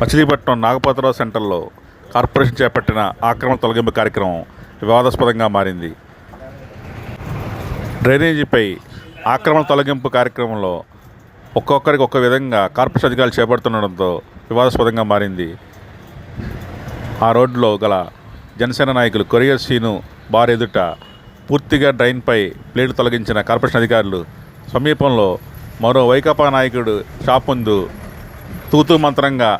మచిలీపట్నం నాగపాతరావు సెంటర్లో కార్పొరేషన్ చేపట్టిన ఆక్రమణ తొలగింపు కార్యక్రమం వివాదాస్పదంగా మారింది. డ్రైనేజీపై ఆక్రమణ తొలగింపు కార్యక్రమంలో ఒక్కొక్కరికి ఒక్క విధంగా కార్పొరేషన్ అధికారులు చేపడుతుండడంతో వివాదాస్పదంగా మారింది. ఆ రోడ్లో గల జనసేన నాయకులు కొరియర్ సీను బార్ ఎదుట పూర్తిగా డ్రైన్పై ప్లేట్లు తొలగించిన కార్పొరేషన్ అధికారులు సమీపంలో మరో వైకాపా నాయకుడు షాప్ ముందు తూతూ మంత్రంగా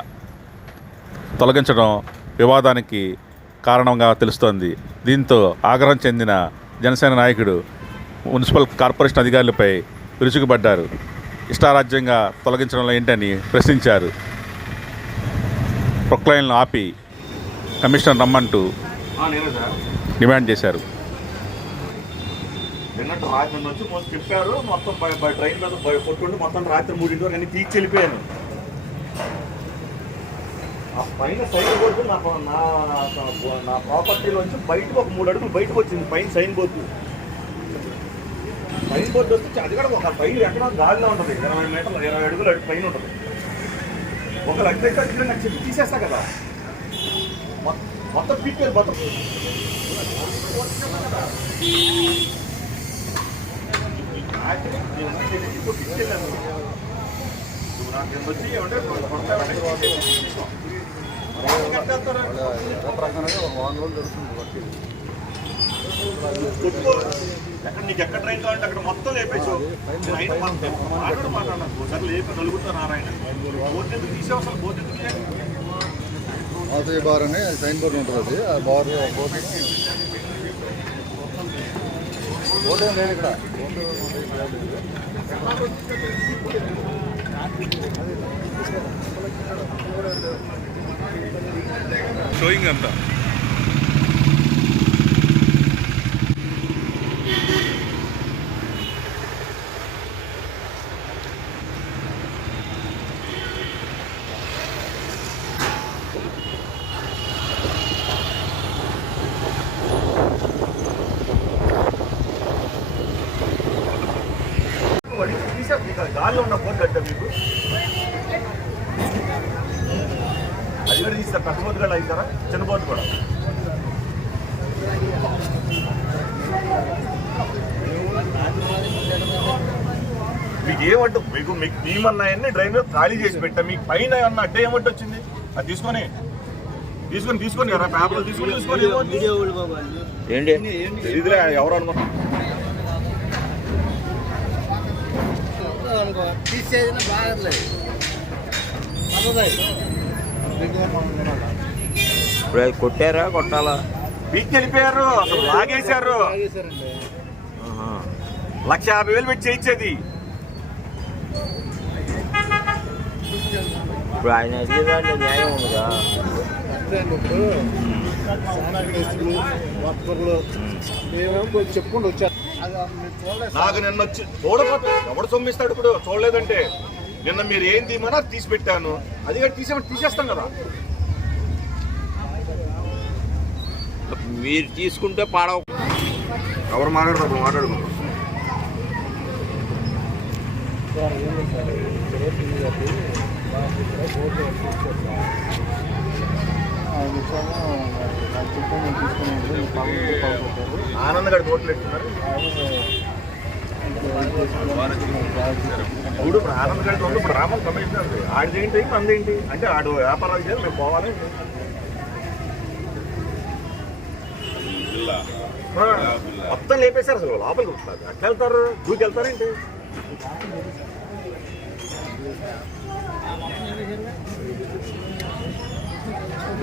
తొలగించడం వివాదానికి కారణంగా తెలుస్తోంది. దీంతో ఆగ్రహం చెందిన జనసేన నాయకుడు మున్సిపల్ కార్పొరేషన్ అధికారులపై విరుచుకుపడ్డారు. ఇష్టారాజ్యంగా తొలగించడంలో ఏంటని ప్రశ్నించారు. ప్రొక్లైన్లు ఆపి కమిషనర్ రమ్మంటూ డిమాండ్ చేశారు. నిన్నట్టు రాత్రి చెప్పారు. మొత్తం ట్రైన్ మీద బయ కొట్టుండి. మొత్తం రాత్రి మూడింటి వరకు అన్ని తీసి వెళ్ళిపోయాను. ఆ పైన సైన్ బోర్డు నా నా నా ప్రాపర్టీలోంచి బయటకు ఒక మూడు అడుగులు బయటకు వచ్చింది పైన సైన్ బోర్డు. సైన్ బోర్డు వస్తే అది కూడా ఒక పైన ఎక్కడ గాలిలో ఉంటుంది. ఇరవై మీటర్లు ఇరవై అడుగులు పైన ఉంటుంది. ఒక లక్ష నాకు చెప్పి తీసేస్తా కదా. మొ- మొత్తం పీక్ మొత్తం. ఎక్కడ నీకు ఎక్కడ ట్రైన్ కావాలంటే అక్కడ మొత్తం లేపేసావు నేను మాట్లాడు మాట్లాడు సరే లేపి నలుగుతా నారాయణ బోర్డు ఎందుకు తీసావు అసలు బోర్డు ఎందుకు మాధవి బార్ అని సైన్ బోర్డు ఉంటుంది అది ఆ బార్ బోర్డు బోర్డు ఏం లేదు ఇక్కడ షోయింగ్ అంతా వాడి తీసావు నీకు అది గాల్లో ఉన్న బోర్డు అంటే మీకు కూడా తీస్తారు? పెద్ద బోర్డు కూడా అవుతారా చిన్న బోర్డు కూడా. మీకు ఏమంటూ మీకు మీకు మేమన్నాయన్ని డ్రైన్ ఖాళీ చేసి పెట్టా. మీకు పైన ఏమన్నా అడ్డే ఏమంటే వచ్చింది? అది తీసుకొని తీసుకొని తీసుకొని పేపర్లు తీసుకొని తీసుకొని ఏంటి? తెలియదులే ఎవరు అనుకున్నా తీసేది బాగలేదు ఇప్పుడు అది కొట్టారా? కొట్టాలా? పీక్ వెళ్ళిపోయారు. అసలు లాగేశారు. లక్ష యాభై వేలు పెట్టి చేయించేది. ఇప్పుడు ఆయన అడిగేదాంట్లో న్యాయం ఉందిగా చెప్పుకుంటూ వచ్చారు నాకు నిన్న వచ్చి చూడకపోతే ఎవడు సొమ్మిస్తాడు ఇప్పుడు? చూడలేదంటే. నిన్న మీరు ఏం తీయమన్నా తీసి పెట్టాను అది కూడా తీసే తీసేస్తాం కదా. మీరు తీసుకుంటే పాడవ ఎవరు మాట్లాడతారు మాట్లాడుకుంటారు ఆనంద్ గారు నోట్లు ఎట్టున్నారు ఇప్పుడు ఆనంద్ గారి రెండు ఇప్పుడు రామన్ కమిషనర్ ఆడిదేంటి మందేంటి అంటే ఆడు వ్యాపారాలు చేయాలి మేము పోవాలి. మొత్తం లేపేశారు అసలు లోపలికి వస్తారు. అట్లా వెళ్తారు దూకి వెళ్తారేంటి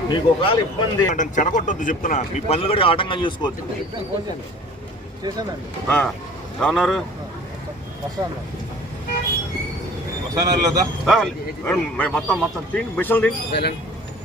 మీకు ఒకవేళ ఇబ్బంది అంటే చెడగొట్టొద్దు చెప్తున్నా. మీ పనులు కూడా ఆటంకం ఆ, ఏమన్నారు? మొత్తం మొత్తం తిండి బిషలు తిండి